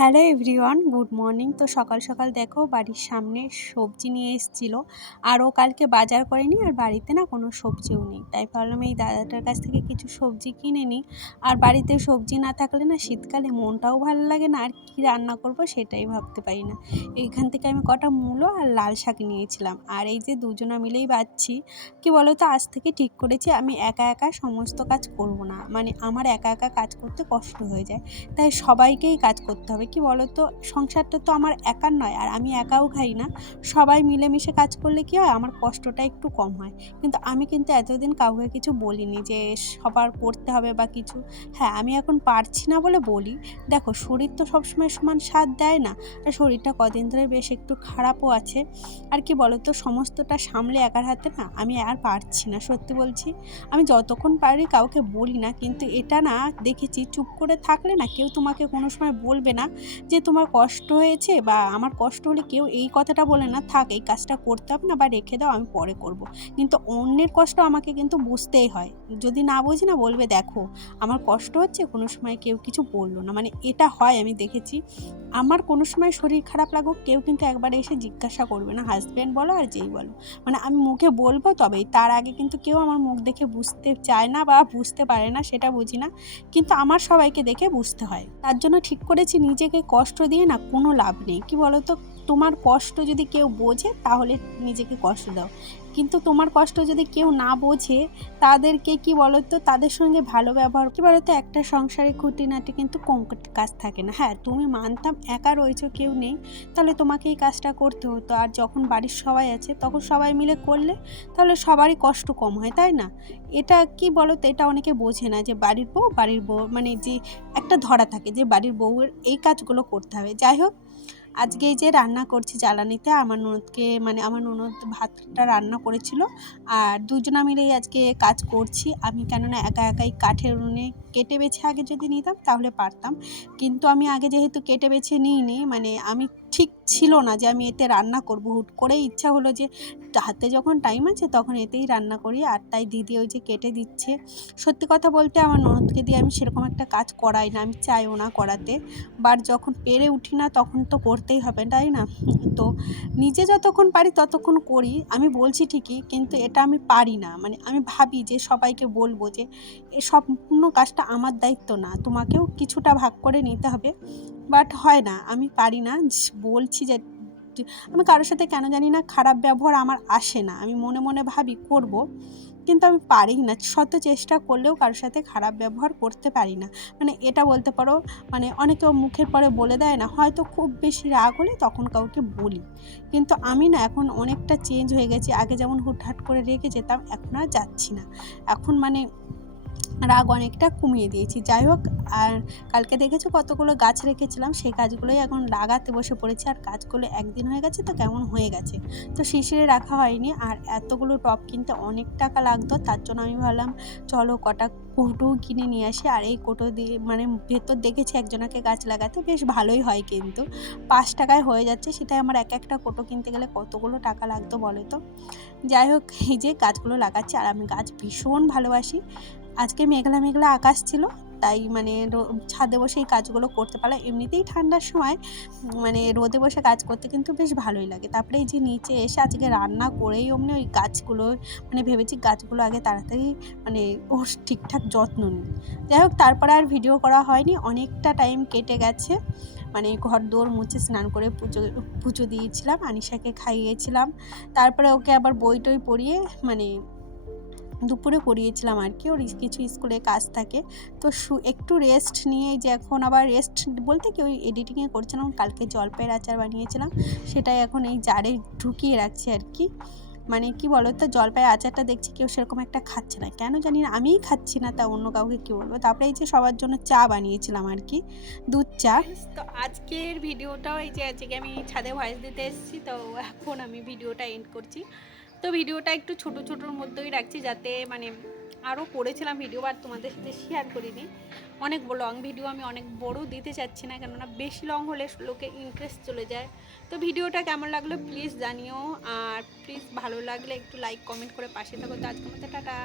Hello everyone, good morning. তো সকাল সকাল দেখো বাড়ির সামনে সবজি নিয়ে এসেছিল, আর ও কালকে বাজার করেনি, আর বাড়িতে না কোনো সবজিও নেই। তাই ভাবলাম এই দাদাটার কাছ থেকে কিছু সবজি কিনে নিই। আর বাড়িতে সবজি না থাকলে না শীতকালে মনটাও ভালো লাগে না, আর কি রান্না করব সেটাই ভাবতে পারি না। এইখান থেকে আমি কটা মূলো আর লাল শাক নিয়েছিলাম, আর এই যে দুজনা মিলেই বাচ্ছি। কি বলো তো, আজ থেকে ঠিক করেছি আমি একা একা সমস্ত কাজ করব না, মানে আমার একা একা কাজ করতে কষ্ট হয়ে যায়। তাই সবাইকেই কাজ করতে হবে। কি বলো তো, সংসারটা তো আমার একার নয়, আর আমি একাও খাই না। সবাই মিলেমিশে কাজ করলে কি হয়, আমার কষ্টটা একটু কম হয়। কিন্তু আমি কিন্তু এতদিন কাউকে কিছু বলিনি যে সবার করতে হবে বা কিছু। হ্যাঁ, আমি এখন পারছি না বলে বলি। দেখো, শরীর তো সবসময় সমান সাথ দেয় না, আর শরীরটা কদিন ধরে বেশ একটু খারাপও আছে। আর কি বলো তো, সমস্তটা সামলে একার হাতে না আমি আর পারছি না, সত্যি বলছি। আমি যতক্ষণ পারি কাউকে বলি না, কিন্তু এটা না দেখেছি, চুপ করে থাকলে না কেউ তোমাকে কোনো সময় বলবে না যে তোমার কষ্ট হয়েছে, বা আমার কষ্ট হলে কেউ এই কথাটা বলে না, থাক এই কাজটা করতে হবে না, বা রেখে দাও আমি পরে করব। কিন্তু অন্যের কষ্ট আমাকে কিন্তু বুঝতেই হয়। যদি না বুঝি না, বলবে দেখো আমার কষ্ট হচ্ছে, কোনো সময় কেউ কিছু বললো না, মানে এটা হয় আমি দেখেছি। আমার কোনো সময় শরীর খারাপ লাগুক, কেউ কিন্তু একবার এসে জিজ্ঞাসা করবে না, হাজব্যান্ড বলো আর যেই বলো। মানে আমি মুখে বলবো তবেই, তার আগে কিন্তু কেউ আমার মুখ দেখে বুঝতে চায় না বা বুঝতে পারে না, সেটা বুঝি না। কিন্তু আমার সবাইকে দেখে বুঝতে হয়। তার জন্য ঠিক করেছি নিজেকে কষ্ট দিয়ে না কোনো লাভ নেই। কি বলো তো, তোমার কষ্ট যদি কেউ বোঝে তাহলে নিজেকে কষ্ট দাও, কিন্তু তোমার কষ্ট যদি কেউ না বোঝে, তাদেরকে কি বলো তো, তাদের সঙ্গে ভালো ব্যবহার। কি বলো তো, একটা সংসারে খুঁটিনাটি কিন্তু কম কাজ থাকে না। হ্যাঁ, তুমি মানতাম একা রয়েছো, কেউ নেই, তাহলে তোমাকে এই কাজটা করতে হতো। আর যখন বাড়ির সবাই আছে তখন সবাই মিলে করলে তাহলে সবারই কষ্ট কম হয়, তাই না? এটা কি বলো তো, এটা অনেকে বোঝে না যে বাড়ির বউ মানে যে একটা ধরা থাকে যে বাড়ির বউয়ের এই কাজগুলো করতে হবে। যাই হোক, আজকে এই যে রান্না করছি জ্বালানিতে, আমার ননদকে মানে আমার ননদ ভাতটা রান্না করেছিল, আর দুজনা মিলেই আজকে কাজ করছি আমি। কেননা একা একাই কাঠের উনুনে কেটে বেছে আগে যদি নিতাম তাহলে পারতাম, কিন্তু আমি আগে যেহেতু কেটে বেছে নিইনি, মানে আমি ঠিক ছিল না যে আমি এতে রান্না করব। হুট করেই ইচ্ছা হলো যে হাতে যখন টাইম আছে তখন এতেই রান্না করি, আর তাই দিদি ওই যে কেটে দিচ্ছে। সত্যি কথা বলতে আমার ননদকে দিয়ে আমি সেরকম একটা কাজ করাই না, আমি চাইও না করাতে। বাট যখন পেরে উঠি না তখন তো করতেই হবে, তাই না? তো নিজে যতক্ষণ পারি ততক্ষণ করি, আমি বলছি ঠিকই, কিন্তু এটা আমি পারি না। মানে আমি ভাবি যে সবাইকে বলবো যে এ সম্পূর্ণ কাজটা আমার দায়িত্ব না, তোমাকেও কিছুটা ভাগ করে নিতে হবে। বাট হয় না, আমি পারি না। বলছি যে আমি কারোর সাথে কেন জানি না খারাপ ব্যবহার আমার আসে না, আমি মনে মনে ভাবি করব, কিন্তু আমি পারি না। শত চেষ্টা করলেও কারোর সাথে খারাপ ব্যবহার করতে পারি না। মানে এটা বলতে পারো, মানে অনেকে মুখের পরে বলে দেয় না, হয়তো খুব বেশি রাগ হলে তখন কাউকে বলি। কিন্তু আমি না এখন অনেকটা চেঞ্জ হয়ে গেছি। আগে যেমন হুটহাট করে রেগে যেতাম, এখন আর যাচ্ছি না। এখন মানে রাগ অনেকটা কমিয়ে দিয়েছি। যাই হোক, আর কালকে দেখেছো কতগুলো গাছ রেখেছিলাম, সেই গাছগুলোই এখন লাগাতে বসে পড়েছি। আর গাছগুলো একদিন হয়ে গেছে তো কেমন হয়ে গেছে, তো শিশিরে রাখা হয়নি। আর এতগুলো টব কিনতে অনেক টাকা লাগতো, তার জন্য আমি ভাবলাম চলো কটা কোটোও কিনে নিয়ে আসি। আর এই কোটো দিয়ে মানে ভেতর দেখেছি একজনাকে গাছ লাগাতে বেশ ভালোই হয়, কিন্তু 5 টাকায় হয়ে যাচ্ছে। সেটাই আমার এক একটা কোটো কিনতে গেলে কতগুলো টাকা লাগতো বলো তো। যাই হোক, এই যে গাছগুলো লাগাচ্ছি, আর আমি গাছ ভীষণ ভালোবাসি। আজকে মেঘলা মেঘলা আকাশ ছিল, তাই মানে ছাদে বসে এই কাজগুলো করতে পারলাম। এমনিতেই ঠান্ডার সময় মানে রোদে বসে কাজ করতে কিন্তু বেশ ভালোই লাগে। তারপরে এই যে নিচে এসে আজকে রান্না করেই অমনি ওই গাছগুলো মানে ভেবেছি গাছগুলো আগে তাড়াতাড়ি মানে ওর ঠিকঠাক যত্ন নিই। যাই হোক, তারপরে আর ভিডিও করা হয়নি, অনেকটা টাইম কেটে গেছে। মানে ঘর দোর মুছে স্নান করে পুজো পুজো দিয়েছিলাম, আনিশাকে খাইয়েছিলাম, তারপরে ওকে আবার বই টই পড়িয়ে মানে দুপুরে পড়িয়েছিলাম আর কি। ওর কিছু স্কুলে কাজ থাকে, তো একটু রেস্ট নিয়ে যে এখন আবার রেস্ট বলতে কি ওই এডিটিংয়ে করছিলাম। কালকে জলপাইয়ের আচার বানিয়েছিলাম, সেটাই এখন এই জারে ঢুকিয়ে রাখছি আর কি। মানে কি বলো তো, জলপাইয়ের আচারটা দেখছি কেউ সেরকম একটা খাচ্ছে না, কেন জানি না, আমিই খাচ্ছি না, তা অন্য কাউকে কী বলবো। তারপরে এই যে সবার জন্য চা বানিয়েছিলাম আর কি, দুধ চা। তো আজকের ভিডিওটাও এই যে আজকে আমি ছাদে ভয়েস দিতে এসেছি, তো এখন আমি ভিডিওটা এন্ড করছি। তো ভিডিওটা একটু ছোটো ছোটোর মধ্যেই রাখছি, যাতে মানে আরও করেছিলাম ভিডিও আর তোমাদের সাথে শেয়ার করিনি। অনেক লং ভিডিও আমি অনেক বড় দিতে চাচ্ছি না, কেননা বেশি লং হলে লোকের ইন্টারেস্ট চলে যায়। তো ভিডিওটা কেমন লাগলো প্লিজ জানিও, আর প্লিজ ভালো লাগলে একটু লাইক কমেন্ট করে পাশে থাকো। তো আজকের মতো টাটা।